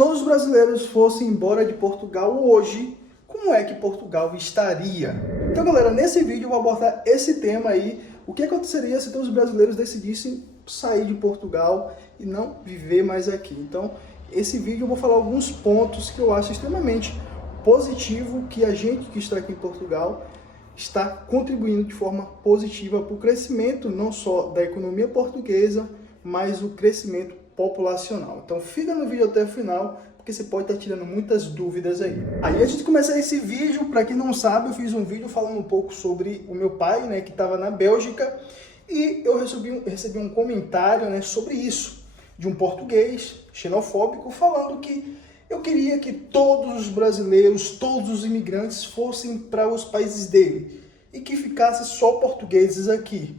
todos os brasileiros fossem embora de Portugal hoje, como é que Portugal estaria? Então, galera, nesse vídeo eu vou abordar esse tema aí. O que aconteceria se todos os brasileiros decidissem sair de Portugal e não viver mais aqui? Então, esse vídeo eu vou falar alguns pontos que eu acho extremamente positivo, que a gente que está aqui em Portugal está contribuindo de forma positiva para o crescimento não só da economia portuguesa, mas o crescimento populacional. Então fica no vídeo até o final, porque você pode estar tirando muitas dúvidas aí. Aí antes de começar esse vídeo, para quem não sabe, eu fiz um vídeo falando um pouco sobre o meu pai, né, que estava na Bélgica, e eu recebi um comentário, né, sobre isso, de um português xenofóbico, falando que eu queria que todos os brasileiros, todos os imigrantes fossem para os países dele e que ficasse só portugueses aqui.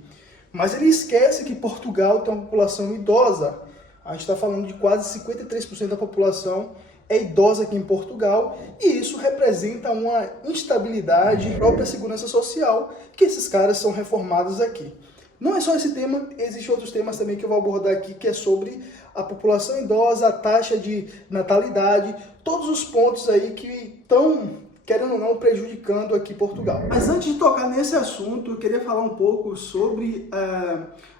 Mas ele esquece que Portugal tem uma população idosa. A gente está falando de quase 53% da população é idosa aqui em Portugal, e isso representa uma instabilidade e própria segurança social que esses caras são reformados aqui. Não é só esse tema, existem outros temas também que eu vou abordar aqui, que é sobre a população idosa, a taxa de natalidade, todos os pontos aí que estão, querendo ou não, prejudicando aqui Portugal. Mas antes de tocar nesse assunto, eu queria falar um pouco sobre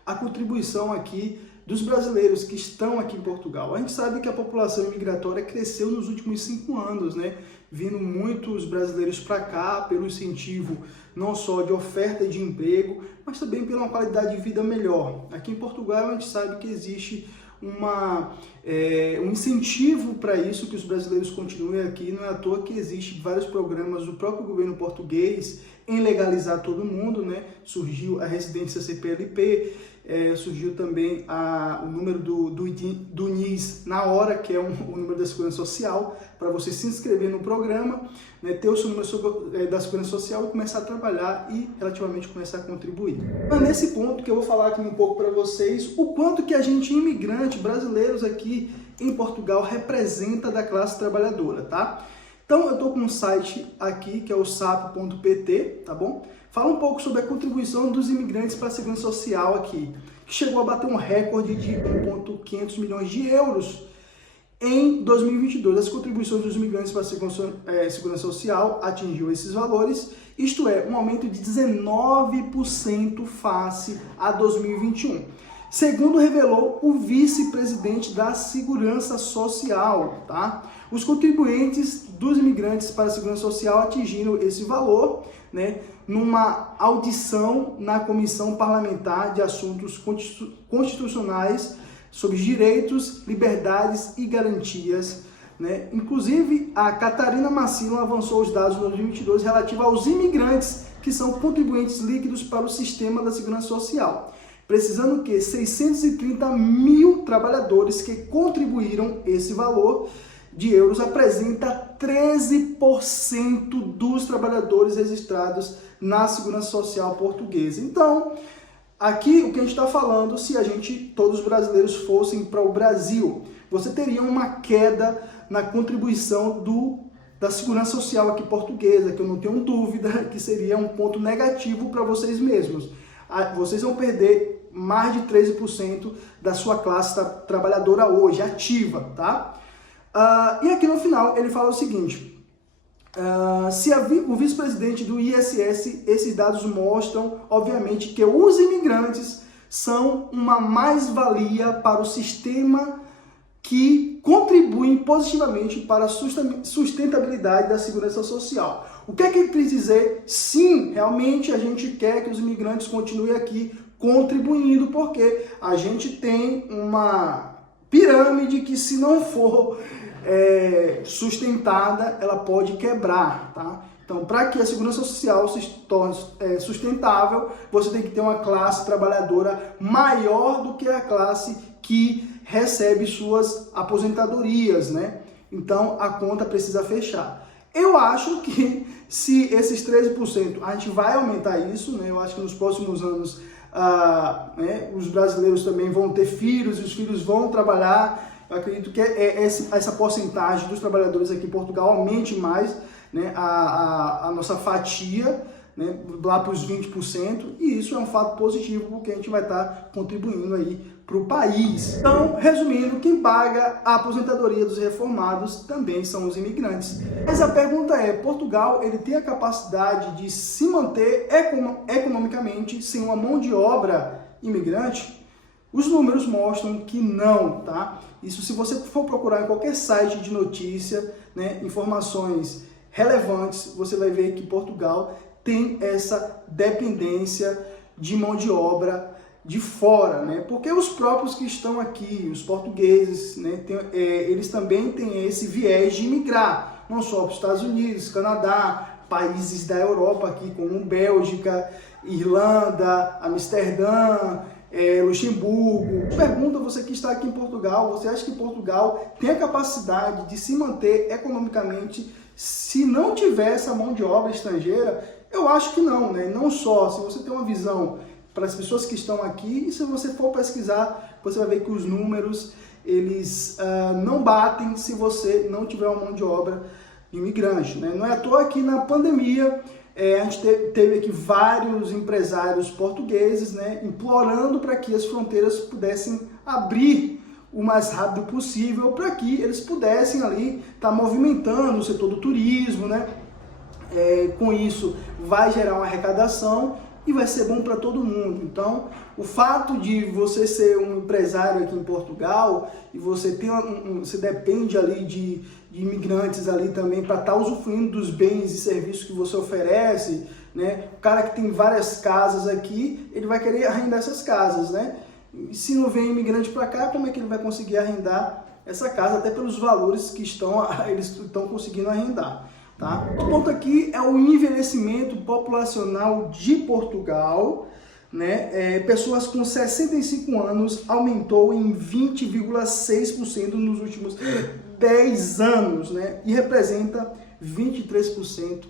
a contribuição aqui dos brasileiros que estão aqui em Portugal. A gente sabe que a população imigratória cresceu nos últimos 5 anos, né? Vindo muitos brasileiros para cá pelo incentivo não só de oferta de emprego, mas também pela qualidade de vida melhor. Aqui em Portugal a gente sabe que existe um incentivo para isso, que os brasileiros continuem aqui. Não é à toa que existem vários programas do próprio governo português em legalizar todo mundo, né? Surgiu a residência CPLP, surgiu também o número do NIS na hora, que é o número da Segurança Social, para você se inscrever no programa, né, ter o seu número da Segurança Social e começar a trabalhar e relativamente começar a contribuir. É nesse ponto que eu vou falar aqui um pouco para vocês o quanto que a gente imigrante, brasileiros aqui em Portugal, representa da classe trabalhadora, tá? Então eu estou com um site aqui que é o sapo.pt, tá bom? Fala um pouco sobre a contribuição dos imigrantes para a Segurança Social aqui, que chegou a bater um recorde de 1,500 milhões de euros em 2022. As contribuições dos imigrantes para a Segurança Social atingiu esses valores, isto é, um aumento de 19% face a 2021. Segundo revelou o vice-presidente da Segurança Social, tá? Os contribuintes dos imigrantes para a Segurança Social atingiram esse valor, né, numa audição na Comissão Parlamentar de Assuntos Constitucionais sobre Direitos, Liberdades e Garantias, né? Inclusive, a Catarina Massilo avançou os dados de 2022 relativos aos imigrantes que são contribuintes líquidos para o sistema da Segurança Social, precisando que 630 mil trabalhadores que contribuíram esse valor de euros apresenta 13% dos trabalhadores registrados na Segurança Social portuguesa. Então, aqui o que a gente está falando, se todos os brasileiros fossem para o Brasil, você teria uma queda na contribuição da Segurança Social aqui portuguesa, que eu não tenho dúvida que seria um ponto negativo para vocês mesmos. Vocês vão perder mais de 13% da sua classe trabalhadora hoje, ativa, tá? E aqui no final ele fala o seguinte: o vice-presidente do ISS, esses dados mostram, obviamente, que os imigrantes são uma mais-valia para o sistema, que contribuem positivamente para a sustentabilidade da segurança social. O que é que ele quis dizer? Sim, realmente a gente quer que os imigrantes continuem aqui contribuindo, porque a gente tem uma pirâmide que, se não for sustentada, ela pode quebrar, tá? Então, para que a segurança social se torne sustentável, você tem que ter uma classe trabalhadora maior do que a classe que recebe suas aposentadorias, né? Então, a conta precisa fechar. Eu acho que se esses 13%, a gente vai aumentar isso, né? Eu acho que nos próximos anos os brasileiros também vão ter filhos, e os filhos vão trabalhar. Eu acredito que essa porcentagem dos trabalhadores aqui em Portugal aumente mais, né, a nossa fatia, né, lá para os 20%, e isso é um fato positivo, porque a gente vai estar contribuindo aí para o país. Então, resumindo, quem paga a aposentadoria dos reformados também são os imigrantes. Mas a pergunta é, Portugal ele tem a capacidade de se manter economicamente sem uma mão de obra imigrante? Os números mostram que não, tá? Isso se você for procurar em qualquer site de notícia, né, informações relevantes, você vai ver que Portugal tem essa dependência de mão de obra de fora, né? Porque os próprios que estão aqui, os portugueses, né, eles também têm esse viés de imigrar, não só para os Estados Unidos, Canadá, países da Europa aqui, como Bélgica, Irlanda, Amsterdã, Luxemburgo. Pergunta você que está aqui em Portugal, você acha que Portugal tem a capacidade de se manter economicamente se não tiver essa mão de obra estrangeira? Eu acho que não, né? Não só, se você tem uma visão para as pessoas que estão aqui, e se você for pesquisar, você vai ver que os números, eles não batem se você não tiver uma mão de obra imigrante, né? Não é à toa que na pandemia, a gente teve aqui vários empresários portugueses, né, implorando para que as fronteiras pudessem abrir o mais rápido possível, para que eles pudessem ali estar movimentando o setor do turismo, né? Com isso vai gerar uma arrecadação e vai ser bom para todo mundo. Então, o fato de você ser um empresário aqui em Portugal e você tem você depende ali de imigrantes ali também para estar usufruindo dos bens e serviços que você oferece, né? O cara que tem várias casas aqui, ele vai querer arrendar essas casas, né? E se não vem imigrante para cá, como é que ele vai conseguir arrendar essa casa, até pelos valores que eles estão conseguindo arrendar? Tá? O ponto aqui é o envelhecimento populacional de Portugal, né? Pessoas com 65 anos aumentou em 20,6% nos últimos 10 anos, né? E representa 23%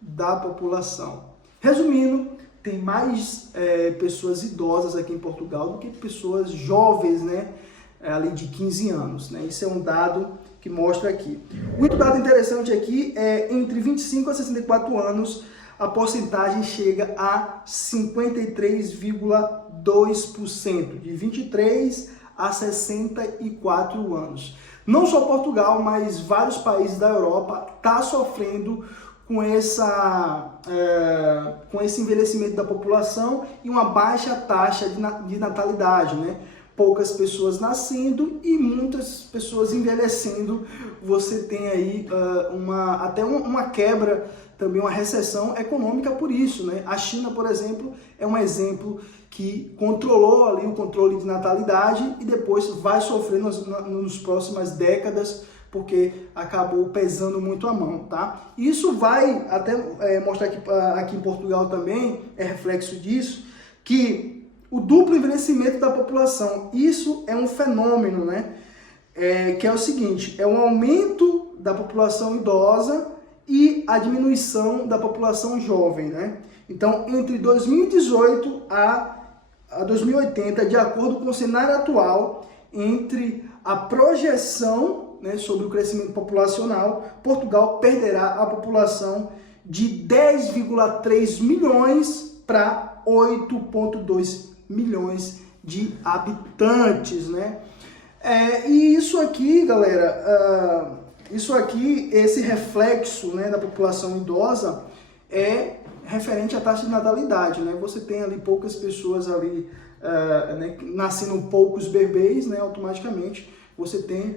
da população. Resumindo, tem mais pessoas idosas aqui em Portugal do que pessoas jovens, né? Ali de 15 anos, né? Isso é um dado que mostra aqui. Outro dado interessante aqui é entre 25 a 64 anos, a porcentagem chega a 53,2%, de 23 a 64 anos. Não só Portugal, mas vários países da Europa estão sofrendo com esse envelhecimento da população e uma baixa taxa de natalidade, né? Poucas pessoas nascendo e muitas pessoas envelhecendo. Você tem aí até uma quebra, também uma recessão econômica por isso, né? A China, por exemplo, é um exemplo que controlou ali o controle de natalidade e depois vai sofrer nas próximas décadas, porque acabou pesando muito a mão, tá? Isso vai até mostrar aqui em Portugal também, é reflexo disso, que o duplo envelhecimento da população, isso é um fenômeno, né? Que é o seguinte, é um aumento da população idosa e a diminuição da população jovem, né? Então, entre 2018 a 2080, de acordo com o cenário atual, entre a projeção, né, sobre o crescimento populacional, Portugal perderá a população de 10,3 milhões para 8,2 milhões de habitantes, né? E isso aqui, galera, esse reflexo, né, da população idosa é referente à taxa de natalidade, né? Você tem ali poucas pessoas ali, né, nascendo poucos bebês, né? Automaticamente você tem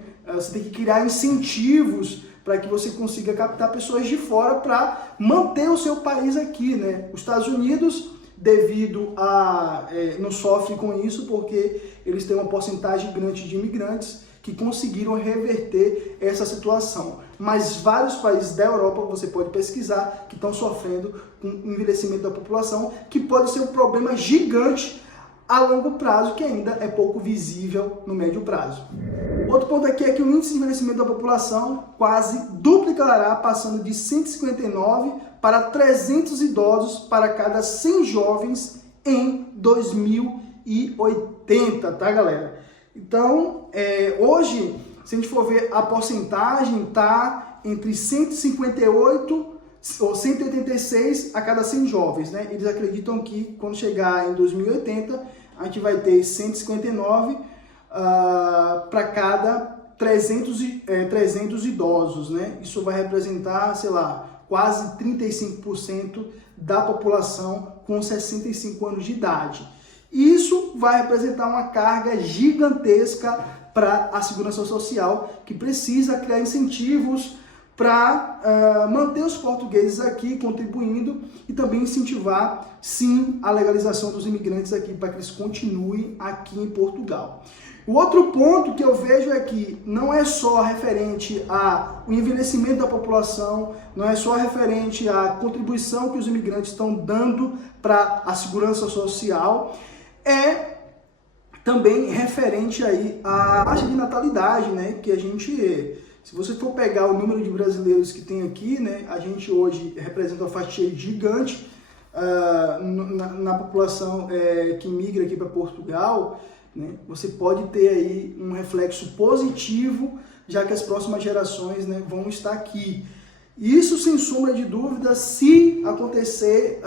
que criar incentivos para que você consiga captar pessoas de fora para manter o seu país aqui, né? Os Estados Unidos, devido não sofre com isso porque eles têm uma porcentagem grande de imigrantes que conseguiram reverter essa situação. Mas vários países da Europa, você pode pesquisar, que estão sofrendo com o envelhecimento da população, que pode ser um problema gigante a longo prazo, que ainda é pouco visível no médio prazo. Outro ponto aqui é que o índice de envelhecimento da população quase duplicará, passando de 159 para 300 idosos para cada 100 jovens em 2080, tá, galera? Então, hoje, se a gente for ver a porcentagem, tá entre 158 ou 186 a cada 100 jovens, né? Eles acreditam que quando chegar em 2080, a gente vai ter 159 para cada 300 idosos, né? Isso vai representar, sei lá, quase 35% da população com 65 anos de idade. Isso vai representar uma carga gigantesca para a segurança social, que precisa criar incentivos para manter os portugueses aqui contribuindo e também incentivar, sim, a legalização dos imigrantes aqui, para que eles continuem aqui em Portugal. O outro ponto que eu vejo é que não é só referente ao envelhecimento da população, não é só referente à contribuição que os imigrantes estão dando para a segurança social, é também referente aí à taxa de natalidade, né, que a gente... Se você for pegar o número de brasileiros que tem aqui, né, a gente hoje representa uma fatia gigante na população que migra aqui para Portugal, né, você pode ter aí um reflexo positivo, já que as próximas gerações, né, vão estar aqui. Isso, sem sombra de dúvida, se acontecer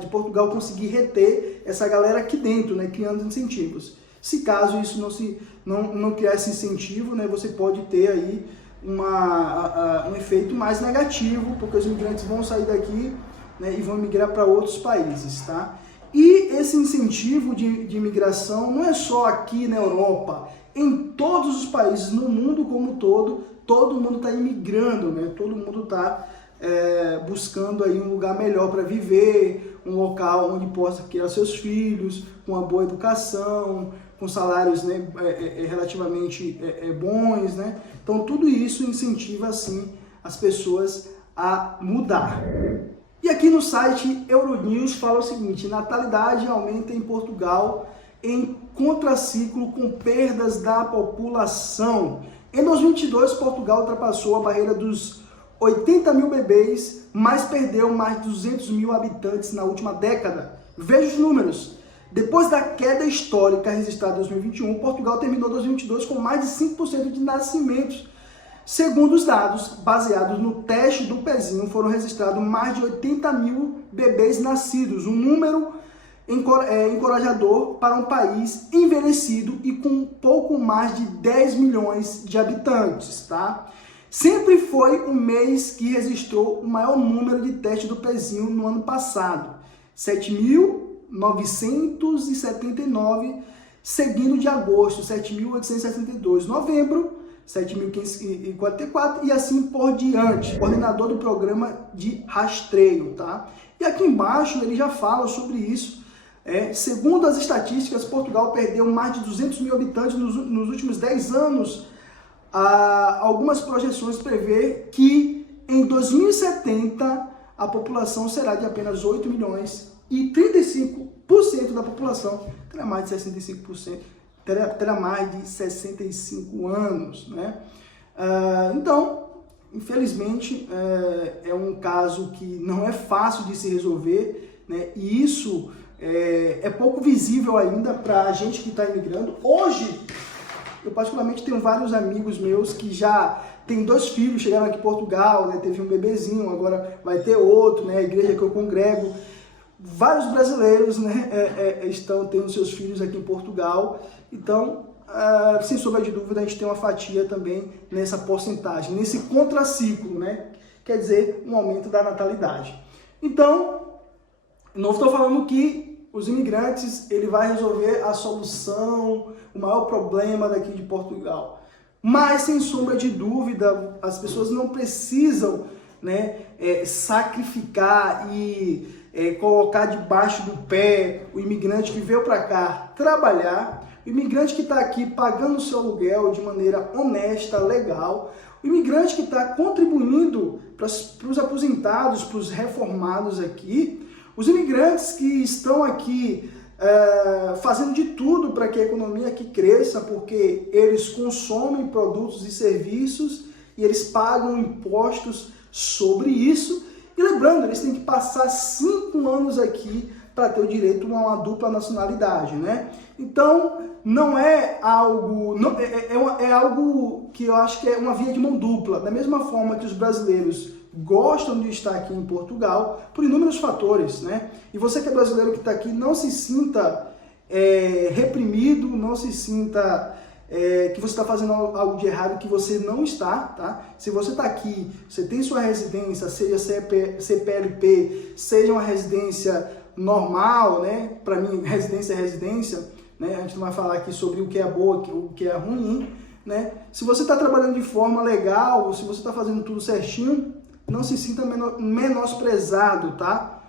de Portugal conseguir reter essa galera aqui dentro, né, criando incentivos. Se caso isso não criar esse incentivo, né, você pode ter aí um efeito mais negativo, porque os imigrantes vão sair daqui, né, e vão migrar para outros países, tá? E esse incentivo de imigração não é só aqui na Europa, em todos os países, no mundo como todo mundo está imigrando, né? Todo mundo está buscando aí um lugar melhor para viver, um local onde possa criar seus filhos, com uma boa educação, com salários, né, relativamente bons, né? Então tudo isso incentiva assim as pessoas a mudar. E aqui no site Euronews fala o seguinte: natalidade aumenta em Portugal em contraciclo com perdas da população. Em 2022, Portugal ultrapassou a barreira dos 80 mil bebês, mas perdeu mais de 200 mil habitantes na última década. Veja os números. Depois da queda histórica registrada em 2021, Portugal terminou 2022 com mais de 5% de nascimentos. Segundo os dados baseados no teste do pezinho, foram registrados mais de 80 mil bebês nascidos, um número encorajador para um país envelhecido e com pouco mais de 10 milhões de habitantes, tá? Sempre foi um mês que registrou o maior número de testes do pezinho no ano passado, 7.979, seguindo de agosto, 7.872, novembro, 7.544 e assim por diante. Coordenador do programa de rastreio, tá? E aqui embaixo ele já fala sobre isso. Segundo as estatísticas, Portugal perdeu mais de 200 mil habitantes nos últimos 10 anos. Algumas projeções prevê que em 2070 a população será de apenas 8 milhões e 35% da população terá mais de 65%. Terá mais de 65 anos, né? Então, infelizmente, é um caso que não é fácil de se resolver, né? E isso é pouco visível ainda para a gente que está imigrando. Hoje, eu particularmente tenho vários amigos meus que já têm 2 filhos, chegaram aqui em Portugal, né? Teve um bebezinho, agora vai ter outro, né? A igreja que eu congrego. Vários brasileiros, né, estão tendo seus filhos aqui em Portugal, então, sem sombra de dúvida, a gente tem uma fatia também nessa porcentagem, nesse contraciclo, né, quer dizer, um aumento da natalidade. Então, não estou falando que os imigrantes, ele vai resolver a solução, o maior problema daqui de Portugal, mas, sem sombra de dúvida, as pessoas não precisam, né, sacrificar e colocar debaixo do pé o imigrante que veio para cá trabalhar, o imigrante que está aqui pagando o seu aluguel de maneira honesta, legal, o imigrante que está contribuindo para os aposentados, para os reformados aqui, os imigrantes que estão aqui fazendo de tudo para que a economia aqui cresça, porque eles consomem produtos e serviços e eles pagam impostos sobre isso. E lembrando, eles têm que passar 5 anos aqui para ter o direito a uma dupla nacionalidade, né? Então, não é algo... é algo que eu acho que é uma via de mão dupla. Da mesma forma que os brasileiros gostam de estar aqui em Portugal, por inúmeros fatores, né? E você que é brasileiro que está aqui, não se sinta reprimido, não se sinta que você está fazendo algo de errado que você não está, tá? Se você está aqui, você tem sua residência, seja CPLP, seja uma residência normal, né? Para mim, residência é residência, né? A gente não vai falar aqui sobre o que é boa, o que é ruim, né? Se você está trabalhando de forma legal, se você está fazendo tudo certinho, não se sinta menosprezado, tá?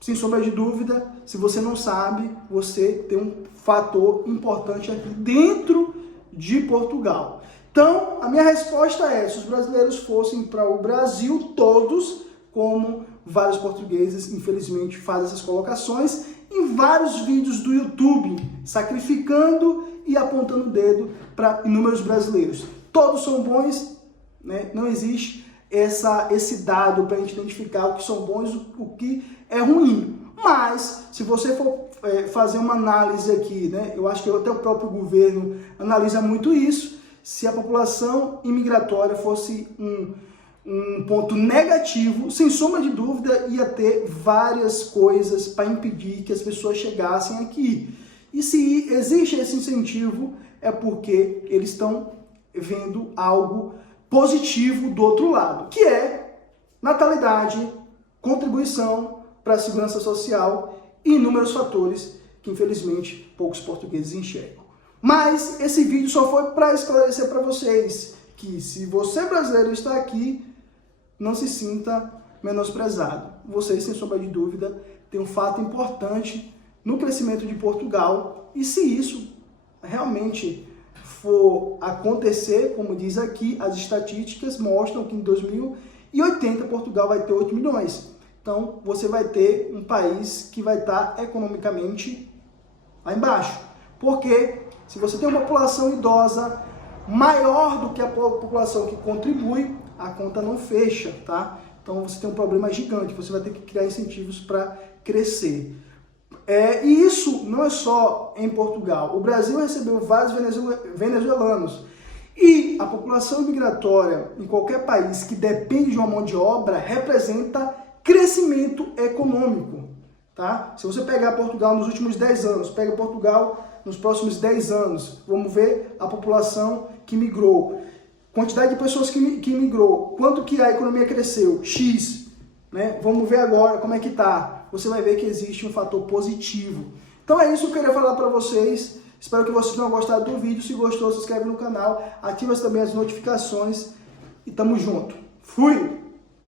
Sem sombra de dúvida, se você não sabe, você tem um fator importante aqui dentro de Portugal. Então, a minha resposta é, se os brasileiros fossem para o Brasil todos, como vários portugueses, infelizmente, fazem essas colocações, em vários vídeos do YouTube, sacrificando e apontando o dedo para inúmeros brasileiros. Todos são bons, né? Não existe esse dado para a gente identificar o que são bons e o que é ruim. Mas, se você for fazer uma análise aqui, né, eu acho que até o próprio governo analisa muito isso, se a população imigratória fosse um ponto negativo, sem sombra de dúvida, ia ter várias coisas para impedir que as pessoas chegassem aqui. E se existe esse incentivo, é porque eles estão vendo algo positivo do outro lado, que é natalidade, contribuição para a segurança social e inúmeros fatores que, infelizmente, poucos portugueses enxergam. Mas esse vídeo só foi para esclarecer para vocês que, se você brasileiro está aqui, não se sinta menosprezado. Vocês, sem sombra de dúvida, têm um fato importante no crescimento de Portugal, e se isso realmente for acontecer, como diz aqui, as estatísticas mostram que em 2080 Portugal vai ter 8 milhões. Então, você vai ter um país que vai estar economicamente lá embaixo. Porque se você tem uma população idosa maior do que a população que contribui, a conta não fecha, tá? Então, você tem um problema gigante. Você vai ter que criar incentivos para crescer. E isso não é só em Portugal. O Brasil recebeu vários venezuelanos. E a população migratória em qualquer país que depende de uma mão de obra representa crescimento econômico, tá? Se você pegar Portugal nos últimos 10 anos, pega Portugal nos próximos 10 anos, vamos ver a população que migrou, quantidade de pessoas que migrou, quanto que a economia cresceu, X, né? Vamos ver agora como é que tá. Você vai ver que existe um fator positivo. Então é isso que eu queria falar para vocês. Espero que vocês tenham gostado do vídeo. Se gostou, se inscreve no canal, ativa também as notificações e tamo junto. Fui!